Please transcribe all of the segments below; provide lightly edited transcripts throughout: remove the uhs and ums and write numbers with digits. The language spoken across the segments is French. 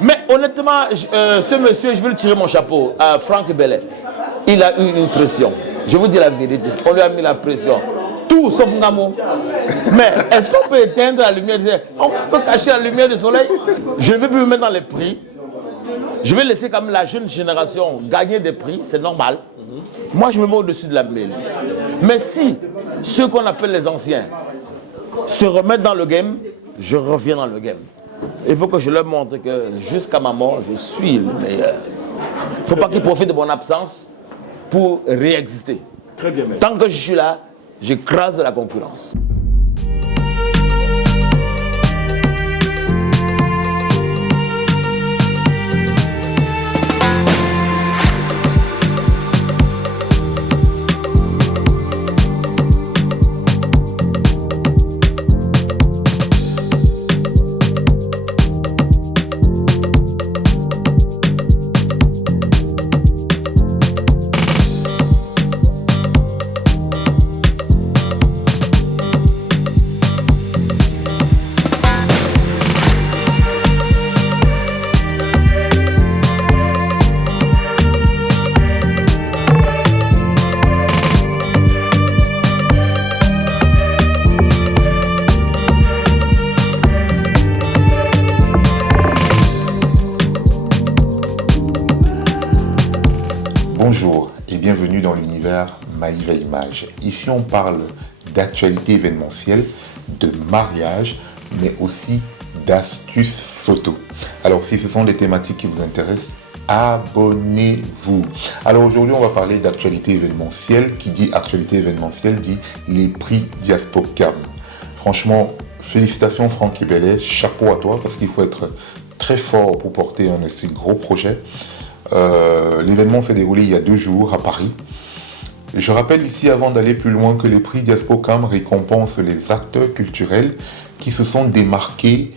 Mais honnêtement, ce monsieur, je vais lui tirer mon chapeau, Franck Bellet. Il a eu une pression. Je vous dis la vérité. On lui a mis la pression. Tout sauf Ngamo. Mais est-ce qu'on peut éteindre la lumière? On peut cacher la lumière du soleil? Je ne vais plus me mettre dans les prix. Je vais laisser quand même la jeune génération gagner des prix, c'est normal. Moi, je me mets au-dessus de la mêlée. Mais si ceux qu'on appelle les anciens se remettent dans le game, je reviens dans le game. Il faut que je leur montre que jusqu'à ma mort, je suis le meilleur. Il ne faut pas qu'ils profitent de mon absence pour réexister. Très bien, maître. Tant que je suis là, j'écrase la concurrence. Bonjour et bienvenue dans l'univers Maïva Image. Ici on parle d'actualité événementielle, de mariage, mais aussi d'astuces photos. Alors si ce sont des thématiques qui vous intéressent, abonnez-vous. Alors aujourd'hui on va parler d'actualité événementielle. Qui dit actualité événementielle dit les prix Diaspocam. Franchement, félicitations Franck Bellet, chapeau à toi parce qu'il faut être très fort pour porter un de ces gros projets. L'événement s'est déroulé il y a 2 jours à Paris. Je rappelle ici, avant d'aller plus loin, que les prix Diaspocam récompensent les acteurs culturels qui se sont démarqués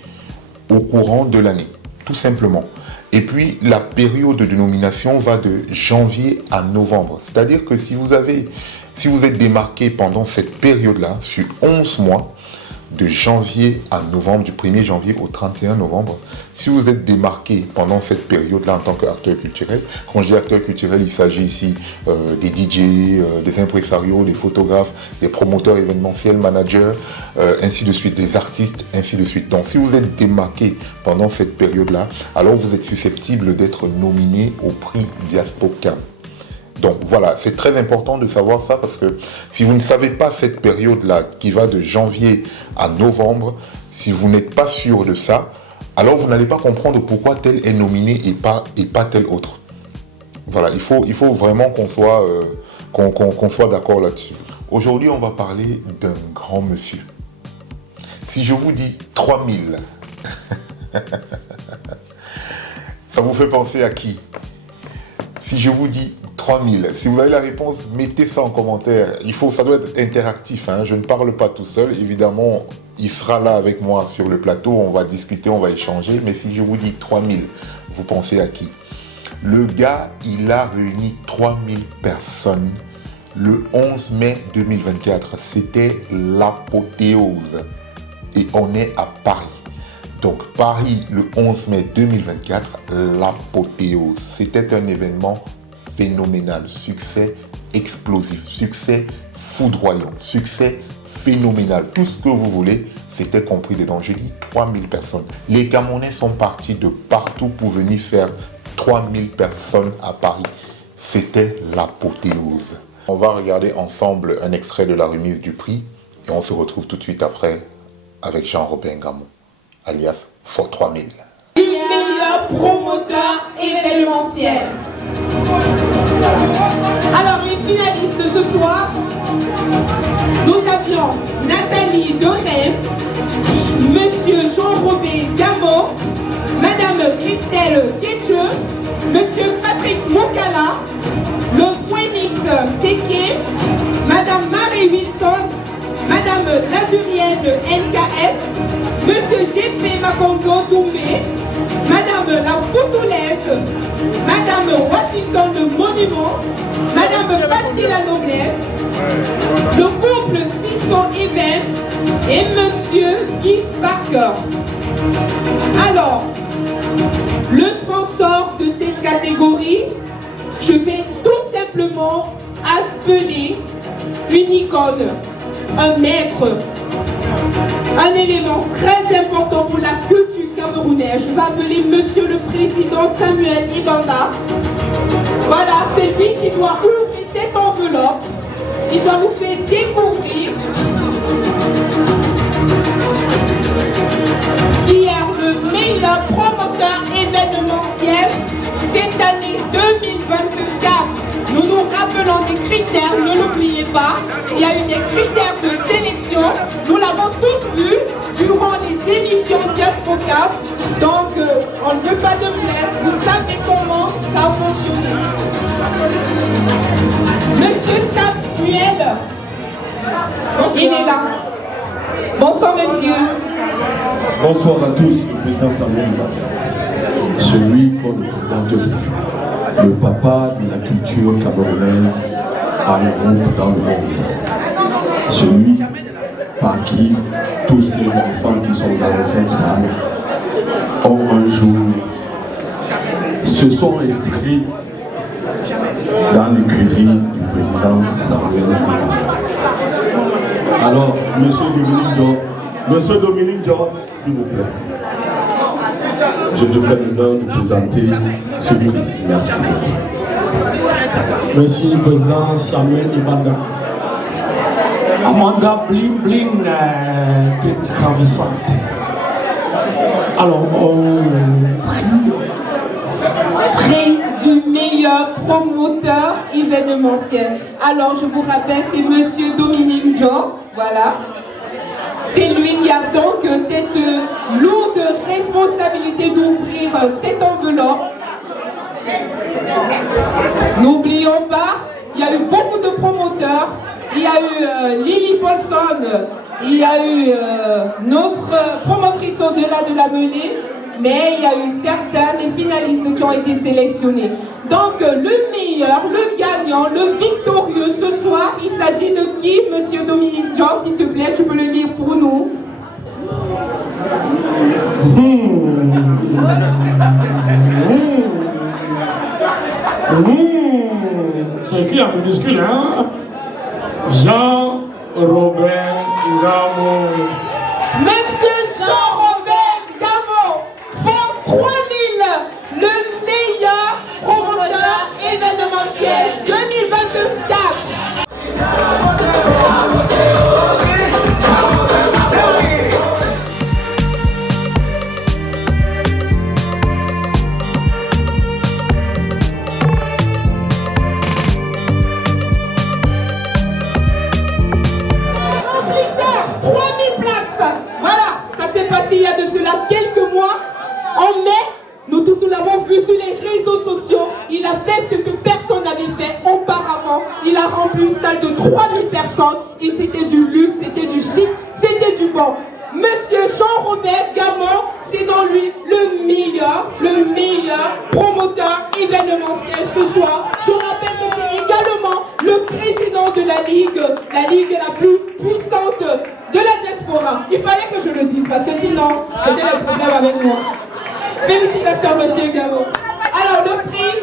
au courant de l'année, tout simplement. Et puis, la période de nomination va de janvier à novembre. C'est-à-dire que si vous êtes démarqué pendant cette période-là, sur 11 mois, de janvier à novembre, du 1er janvier au 31 novembre, si vous êtes démarqué pendant cette période-là en tant qu'acteur culturel, quand je dis acteur culturel, il s'agit ici des DJ, des impresarios, des photographes, des promoteurs événementiels, managers, ainsi de suite, des artistes, ainsi de suite. Donc si vous êtes démarqué pendant cette période-là, alors vous êtes susceptible d'être nominé au prix Diaspocam. Donc voilà, c'est très important de savoir ça parce que si vous ne savez pas cette période-là qui va de janvier à novembre, si vous n'êtes pas sûr de ça, alors vous n'allez pas comprendre pourquoi tel est nominé et pas tel autre. Voilà, il faut vraiment qu'on soit d'accord là-dessus. Aujourd'hui, on va parler d'un grand monsieur. Si je vous dis 3000, ça vous fait penser à qui? Si je vous dis 3000, si vous avez la réponse, mettez ça en commentaire. Ça doit être interactif, hein. Je ne parle pas tout seul. Évidemment, il sera là avec moi sur le plateau. On va discuter, on va échanger. Mais si je vous dis 3000, vous pensez à qui? Le gars, il a réuni 3000 personnes le 11 mai 2024. C'était l'apothéose. Et on est à Paris. Donc Paris, le 11 mai 2024, l'apothéose. C'était un événement phénoménal, succès explosif, succès foudroyant, succès phénoménal. Tout ce que vous voulez, c'était compris dedans. Je dis 3000 personnes. Les Camerounais sont partis de partout pour venir faire 3000 personnes à Paris. C'était l'apothéose. On va regarder ensemble un extrait de la remise du prix et on se retrouve tout de suite après avec Jean-Robin Gamon, alias For 3000. Du meilleur promoteur événementiel. Alors les finalistes de ce soir, nous avions Nathalie de Reims, Monsieur Jean-Robin Gamon, Madame Christelle Ketcheux, Monsieur Patrick Mokala, le Phoenix Séquier, Madame Marie Wilson, Madame Lazurienne NKS, Monsieur GP Makondo Doumbé, Madame La Foutoulaise, Madame Washington de Monument, Madame Bastille la Noblesse, le couple 600 Event et Monsieur Guy Parker. Alors, Le sponsor de cette catégorie, je vais tout simplement appeler une icône, un maître, un élément très important pour la culture camerounaise. Je vais appeler Monsieur le Président Samuel Ibanda. Voilà, c'est lui qui doit ouvrir cette enveloppe. Il doit nous faire découvrir qui est le meilleur promoteur événementiel cette année 2024. Nous nous rappelons des critères, ne l'oubliez pas. Il y a eu des critères de sélection. Nous l'avons tous vu durant les émissions Diaspora. Donc, on ne veut pas de plaire. Vous savez comment ça a fonctionné. Monsieur Samuel, il est là. Bonsoir, monsieur. Bonsoir à tous, le président Samuel Ibanda. Celui qu'on nous présente, le papa de la culture camerounaise à groupe dans le monde. Celui par qui tous ces enfants qui sont dans cette salle ont un jour se sont inscrits dans l'écurie du président Samuel Ibanda. Alors, Monsieur Dominique Dior, s'il vous plaît. Je te fais l'honneur de présenter ce prix. Merci. Merci, Président Samuel Ibanda. Amanda Bling Bling, tête ravissante. Alors, Prix du meilleur promoteur événementiel. Alors, je vous rappelle, c'est Monsieur Dominique Dior. Voilà. C'est lui qui a donc cette lourde responsabilité d'ouvrir cette enveloppe. N'oublions pas, il y a eu beaucoup de promoteurs. Il y a eu Lily Paulson, il y a eu notre promotrice au-delà de la mêlée, mais il y a eu certains des finalistes qui ont été sélectionnés. Donc le meilleur, le gagnant, le victorieux ce soir, il s'agit de qui, Monsieur Dominique Dior, s'il te plaît, tu peux le lire pour nous. C'est écrit en minuscule, hein? Jean-Robert Gamo. Monsieur Jean-Robert Gamo, fonds 3000, le meilleur promoteur événementiel 2024. Il y a de cela quelques mois, en mai, nous tous l'avons vu sur les réseaux sociaux. Il a fait ce que personne n'avait fait auparavant. Il a rempli une salle de 3000 personnes et c'était du luxe, c'était du chic, c'était du bon. Monsieur Jean-Robert Gamon, c'est dans lui le meilleur promoteur événementiel ce soir. Je rappelle que c'est également le président de la ligue la plus puissante de la diaspora. Il fallait que je le dise parce que sinon, c'était le problème avec moi. Félicitations, monsieur Gamon. Alors, le prix,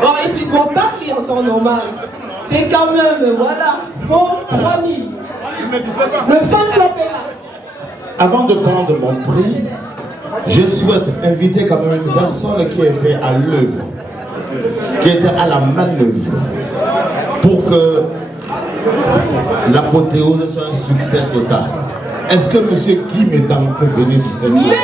bon, et puis pour parler en temps normal, c'est quand même, voilà, pour 3000. Le fan club est là. Avant de prendre mon prix, je souhaite inviter quand même une personne qui était à l'œuvre, qui était à la manœuvre, pour que l'apothéose soit un succès total. Est-ce que M. Guy Médan peut venir sur cette place?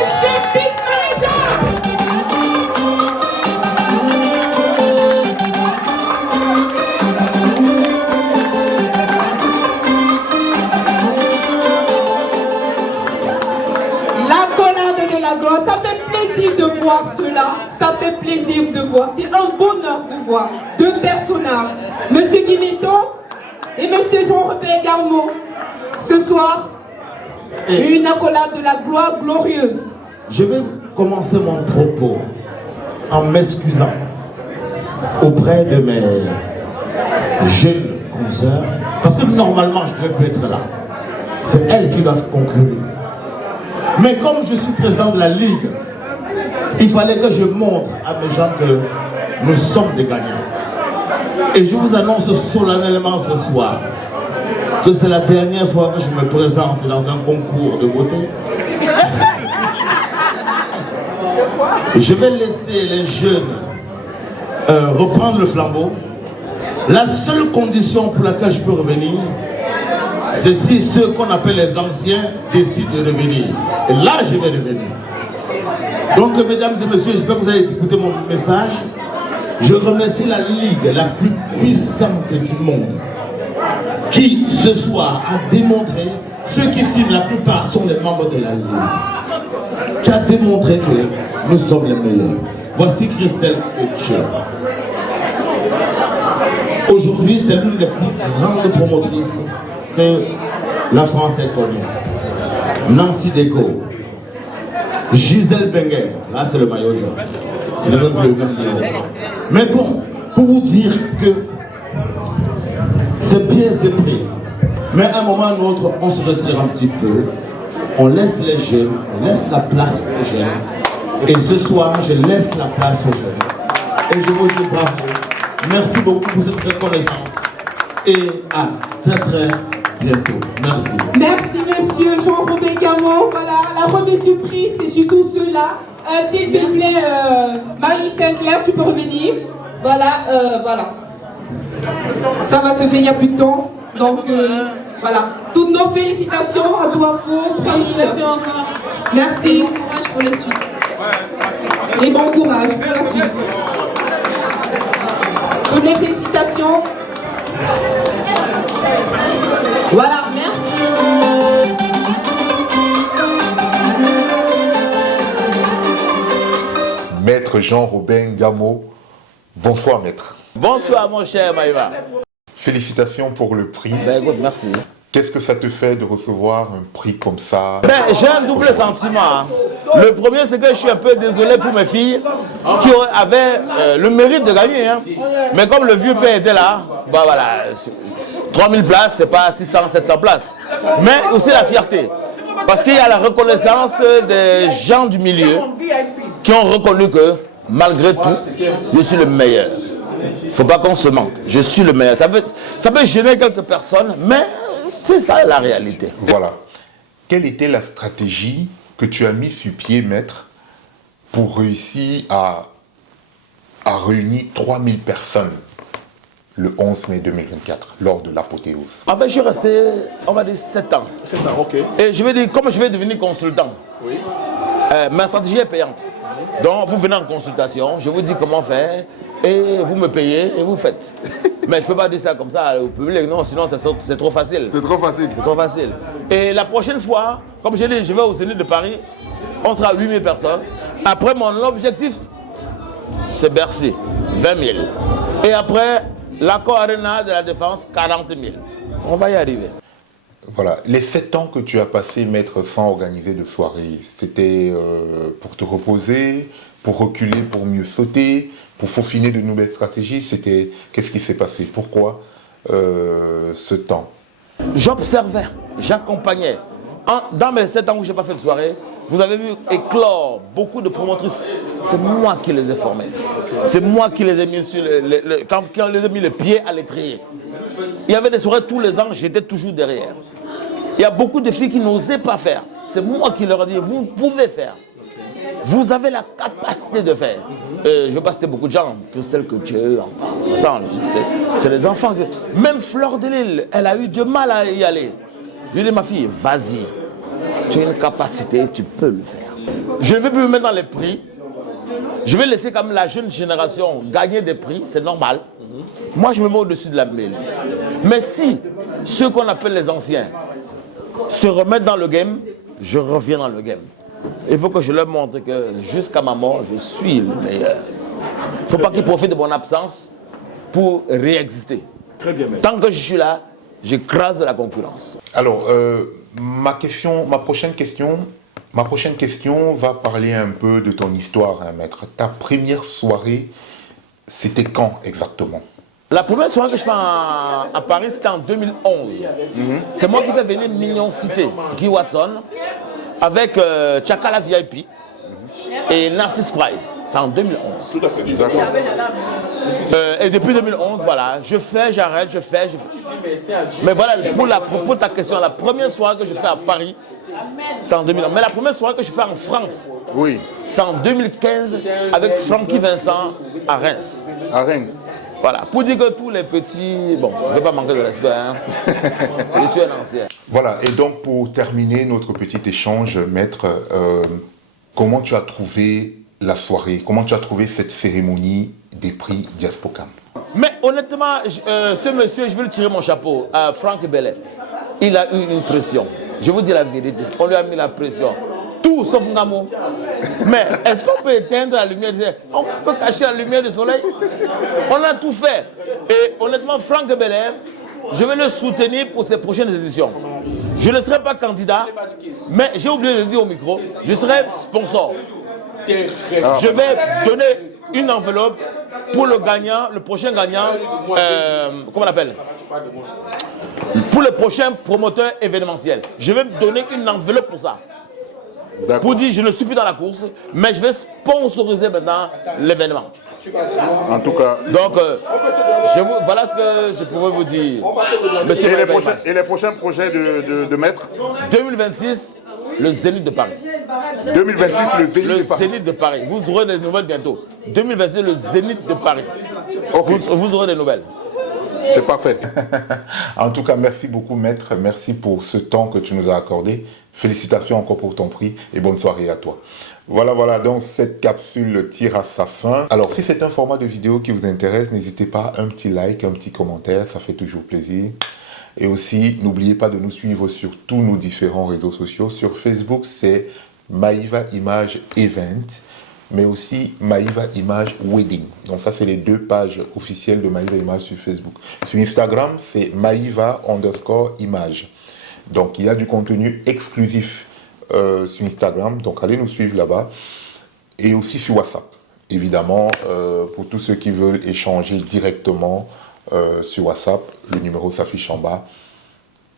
Ça fait plaisir de voir cela, ça fait plaisir de voir, c'est un bonheur de voir deux personnages, M. Guiméton et M. Jean-Robert Garmot, ce soir, une accolade de la gloire glorieuse. Je vais commencer mon propos en m'excusant auprès de mes jeunes consoeurs, parce que normalement je devais être là, c'est elles qui doivent conclure. Mais comme je suis président de la Ligue, Il fallait que je montre à mes gens que nous sommes des gagnants. Et je vous annonce solennellement ce soir que c'est la dernière fois que je me présente dans un concours de beauté. Je vais laisser les jeunes reprendre le flambeau. La seule condition pour laquelle je peux revenir, c'est si ceux qu'on appelle les anciens décident de revenir. Et là, je vais revenir. Donc, mesdames et messieurs, j'espère que vous avez écouté mon message. Je remercie la Ligue la plus puissante du monde qui, ce soir, a démontré, ceux qui filment, la plupart sont les membres de la Ligue, qui a démontré que nous sommes les meilleurs. Voici Christelle Etche. Aujourd'hui, c'est l'une des plus grandes promotrices que la France ait connue. Nancy Deco, Gisèle Benguet, là c'est le maillot jaune. C'est le même maillot. Mais bon, pour vous dire que c'est bien, c'est pris. Mais à un moment ou à un autre, on se retire un petit peu. On laisse les jeunes, on laisse la place aux jeunes. Et ce soir, je laisse la place aux jeunes. Et je vous dis bravo. Merci beaucoup pour cette reconnaissance. Et à très très bientôt. Merci. Merci monsieur Jean-Robert Gamot. Voilà, la remise du prix, c'est surtout ceux-là. S'il te plaît, Marie Sinclair, tu peux revenir. Voilà, voilà. Ça va se faire, il n'y a plus de temps. Donc, voilà. Toutes nos félicitations à toi, Faux. Félicitations encore. Merci. Bon courage pour la suite. Et bon courage pour la suite. Toutes les félicitations. Voilà, merci. Maître Jean-Robin Gamot, bonsoir maître. Bonsoir mon cher Maïva. Félicitations pour le prix. Ben écoute, merci. Qu'est-ce que ça te fait de recevoir un prix comme ça? Ben, j'ai un double sentiment. Hein. Le premier, c'est que je suis un peu désolé pour mes filles qui avaient le mérite de gagner. Hein. Mais comme le vieux père était là, bah voilà, 3000 places, c'est pas 600, 700 places. Mais aussi la fierté. Parce qu'il y a la reconnaissance des gens du milieu qui ont reconnu que, malgré tout, je suis le meilleur. Il ne faut pas qu'on se mente. Je suis le meilleur. Ça peut gêner quelques personnes, mais c'est ça la réalité. Voilà. Quelle était la stratégie que tu as mis sur pied, maître, pour réussir à réunir 3000 personnes le 11 mai 2024, lors de l'apothéose? En fait, je suis resté, on va dire, 7 ans. 7 ans, ok. Et je vais dire, comme je vais devenir consultant, oui. Ma stratégie est payante. Donc, vous venez en consultation, je vous dis comment faire, et vous me payez, et vous faites. Mais je ne peux pas dire ça comme ça au public, non, sinon c'est trop facile. C'est trop facile. C'est trop facile. Et la prochaine fois, comme je l'ai dit, je vais au Zénith de Paris, on sera 8000 personnes. Après, mon objectif, c'est Bercy, 20 000. Et après, l'Accor Arena de la Défense, 40 000. On va y arriver. Voilà. Les 7 ans que tu as passé, maître, sans organiser de soirée, c'était pour te reposer, pour reculer, pour mieux sauter, pour faufiner de nouvelles stratégies. C'était qu'est-ce qui s'est passé? Pourquoi ce temps? J'observais, j'accompagnais. Dans mes 7 ans où je n'ai pas fait de soirée, vous avez vu éclore beaucoup de promotrices. C'est moi qui les ai formées. C'est moi qui les ai mis sur quand les ai mis le pied à l'étrier. Il y avait des soirées tous les ans, j'étais toujours derrière. Il y a beaucoup de filles qui n'osaient pas faire. C'est moi qui leur ai dit, vous pouvez faire. Vous avez la capacité de faire. Je ne veux pas citer beaucoup de gens, Christelle Couture, c'est les enfants. Même Fleur de Lille, elle a eu du mal à y aller. Je lui ai dit, ma fille, vas-y. Tu as une capacité, tu peux le faire. Je ne vais plus me mettre dans les prix. Je vais laisser quand même la jeune génération gagner des prix, c'est normal. Moi, je me mets au-dessus de la mêlée. Mais si ceux qu'on appelle les anciens se remettent dans le game, je reviens dans le game. Il faut que je leur montre que jusqu'à ma mort, je suis le meilleur. Il ne faut pas qu'ils profitent de mon absence pour réexister. Très bien, tant que je suis là, j'écrase la concurrence. Alors, ma prochaine question va parler un peu de ton histoire, hein, maître. Ta première soirée, c'était quand exactement? La première soirée que je fais à Paris, c'était en 2011. C'est moi qui fais venir Mignon Cité, Guy Watson, avec Chakala VIP. et Narcisse Price. C'est en 2011. D'accord. Et depuis 2011, voilà, je fais, j'arrête, je fais. Mais voilà, pour ta question, la première soirée que je fais à Paris, c'est en 2011. Mais la première soirée que je fais en France, Oui, c'est en 2015 avec Francky Vincent à Reims. à Reims. Voilà, pour dire que tous les petits, bon, je ne vais pas manquer de respect, hein. Je suis un ancien. Voilà, et donc pour terminer notre petit échange, maître, comment tu as trouvé la soirée? Comment tu as trouvé cette cérémonie des prix Diaspocam? Mais honnêtement, ce monsieur, je veux lui tirer mon chapeau, Franck Bellet. Il a eu une pression. Je vous dis la vérité, on lui a mis la pression. Tout sauf Ngamo. Mais est-ce qu'on peut éteindre la lumière? On peut cacher la lumière du soleil? On a tout fait. Et honnêtement, Franck Bellet, je vais le soutenir pour ses prochaines éditions. Je ne serai pas candidat, mais j'ai oublié de le dire au micro, je serai sponsor. Je vais donner une enveloppe pour le gagnant, le prochain gagnant, comment on appelle? Pour le prochain promoteur événementiel. Je vais me donner une enveloppe pour ça. Pour dire, je ne suis plus dans la course, mais je vais sponsoriser maintenant l'événement. En tout cas, Donc, voilà ce que je pourrais vous dire. Monsieur et les prochains projets de maître? 2026, le Zénith de Paris. 2026, le Zénith Le de Paris. Zénith de Paris. Vous aurez des nouvelles bientôt. 2026, le Zénith de Paris. Ok. Vous aurez des nouvelles. C'est parfait. En tout cas, merci beaucoup, maître. Merci pour ce temps que tu nous as accordé. Félicitations encore pour ton prix et bonne soirée à toi. Voilà, donc cette capsule tire à sa fin. Alors, si c'est un format de vidéo qui vous intéresse, n'hésitez pas, un petit like, un petit commentaire, ça fait toujours plaisir. Et aussi, n'oubliez pas de nous suivre sur tous nos différents réseaux sociaux. Sur Facebook, c'est Maïva Image Event, mais aussi Maïva Image Wedding. Donc ça, c'est les deux pages officielles de Maïva Image sur Facebook. Sur Instagram, c'est Maïva_Image. Donc il y a du contenu exclusif sur Instagram, donc allez nous suivre là-bas. Et aussi sur WhatsApp, évidemment, pour tous ceux qui veulent échanger directement sur WhatsApp, le numéro s'affiche en bas.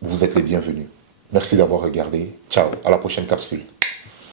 Vous êtes les bienvenus. Merci d'avoir regardé. Ciao, à la prochaine capsule.